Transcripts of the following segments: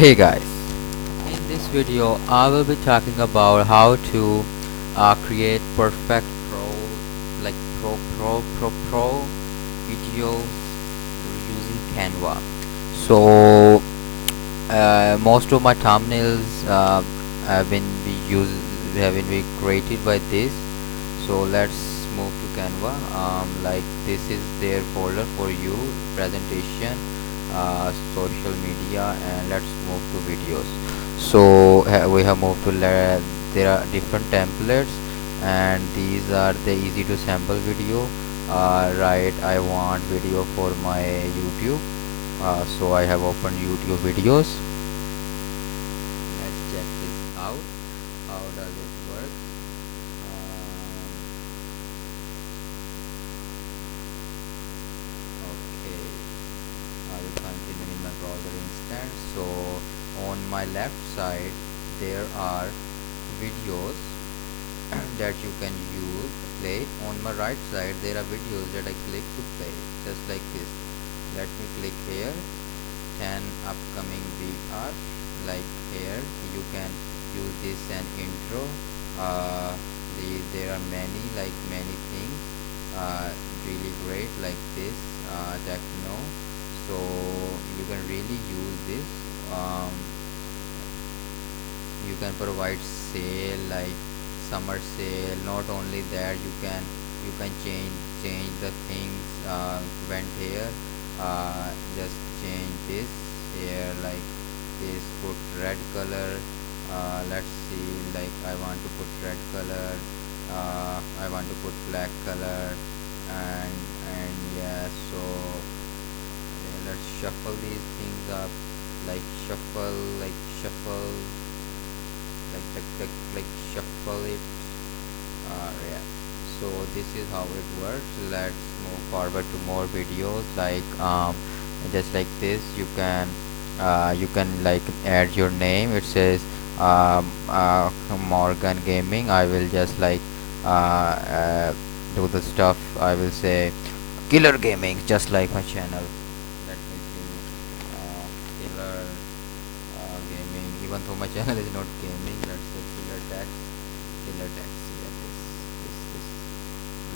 Hey guys, in this video I will be talking about how to create perfect like pro videos using Canva. So most of my thumbnails have been be created by this. So let's move to Canva. Like this is their folder for you, presentation, social media, and let's move to videos. So we have moved to there are different templates, and these are the easy to sample video. Right, I want video for my YouTube. So I have opened YouTube videos. Let's check this out. How does it work? Okay, I will continue in my browser instance. So on my left side there are videos that you can use play. On my right side there are videos that I click to play, just like this. Let me click here. 10 upcoming VR. Like here you can use this an intro. There are many things really great like this techno. So you can really use this. You can provide sale like summer sale. Not only that, you can change the things. Went here, just change this here like this. Put red color. Let's see, like I want to put red color. I want to put black color, and yeah. So let's shuffle these things up, like shuffle like shuffle it. Yeah, so this is how it works. Let's move forward to more videos. Like just like this, you can like add your name. It says Morgan Gaming. I will just like do the stuff. I will say Killer Gaming, just like my channel. Let me see, Killer Gaming. Even though my channel is not gaming, let's say Killer Tax. Yeah, this.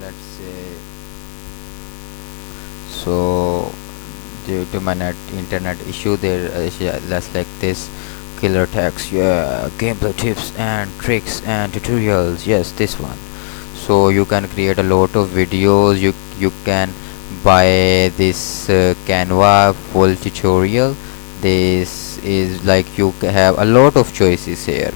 Let's say. So due to my internet issue, there is just like this. Killer Tax. Yeah, gameplay tips and tricks and tutorials. Yes, this one. So you can create a lot of videos. You can buy this Canva full tutorial. This is like you have a lot of choices here.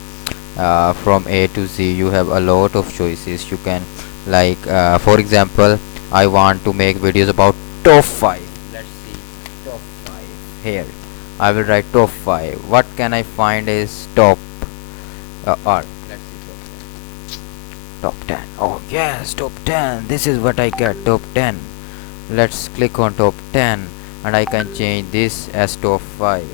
From A to Z you have a lot of choices. You can like for example, I want to make videos about top 5. Let's see, top 5 here. I will write top 5. What can I find is top or let's see, top 10. Oh yes, top 10. This is what I get, top 10. Let's click on top 10 and I can change this as top 5.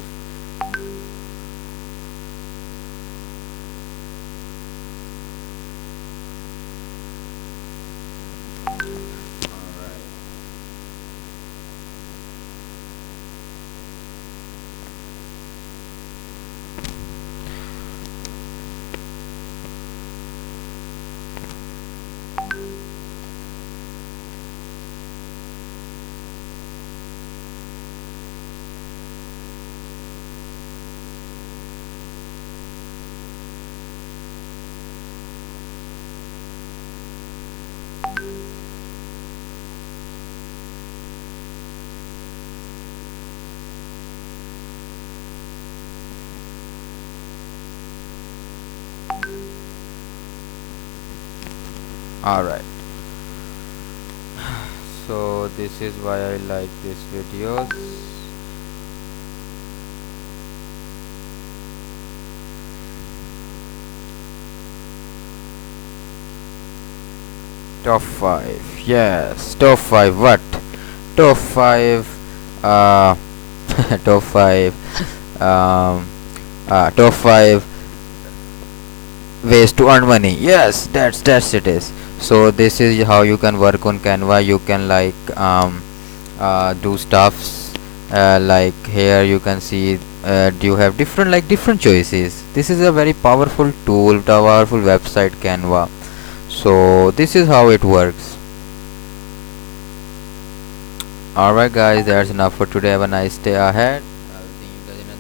Alright, so this is why I like this videos. Top 5. Yes, top 5. What? Top 5. Uh, top 5. Top 5 ways to earn money. Yes, that's it is. So this is how you can work on Canva. You can like do stuffs like here you can see you have different choices. This is a very powerful tool, powerful website, Canva. So this is how it works. Alright guys, that's enough for today. Have a nice day ahead.